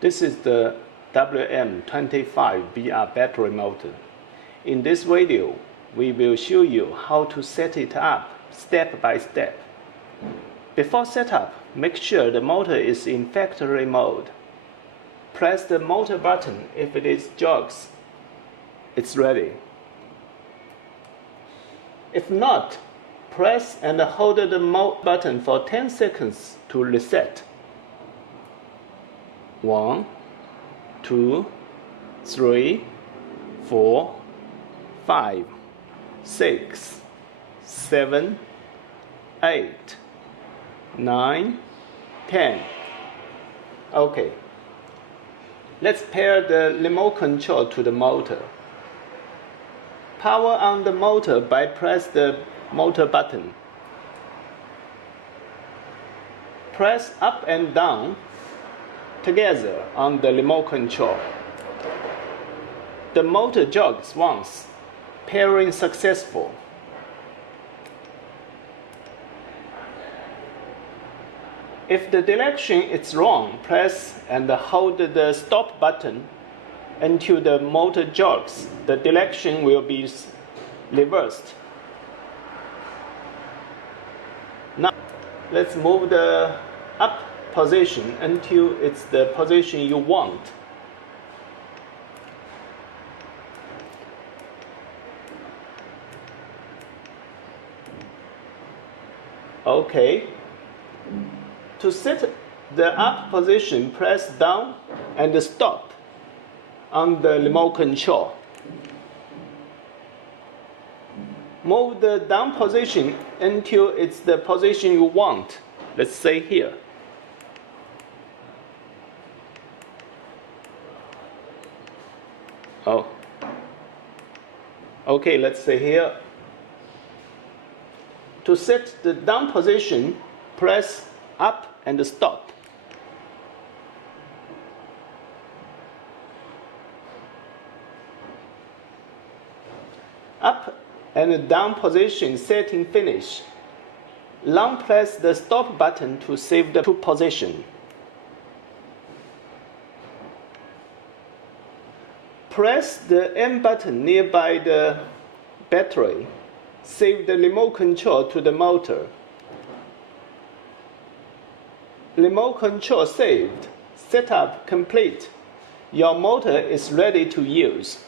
This is the WM25BR battery motor. In this video, we will show you how to set it up step by step. Before setup, make sure the motor is in factory mode. Press the motor button if it is jogs. It's ready. If not, press and hold the mode button for 10 seconds to reset. 1, 2, 3, 4, 5, 6, 7, 8, 9, 10. Okay. Let's pair the remote control to the motor. Power on the motor by press the motor button. Press up and down together on the remote control. The motor jogs once. Pairing successful. If the direction is wrong, press and hold the stop button until the motor jogs. The direction will be reversed. Now, let's move the up position until it's the position you want. Okay. To set the up position, press down and stop on the remote control. Move the down position until it's the position you want. Let's say here. Oh. Okay, let's say here. To set the down position, press up and stop. Up and down position setting finish. Long press the stop button to save the position. Press the M button nearby the battery. Save the remote control to the motor. Remote control saved. Setup complete. Your motor is ready to use.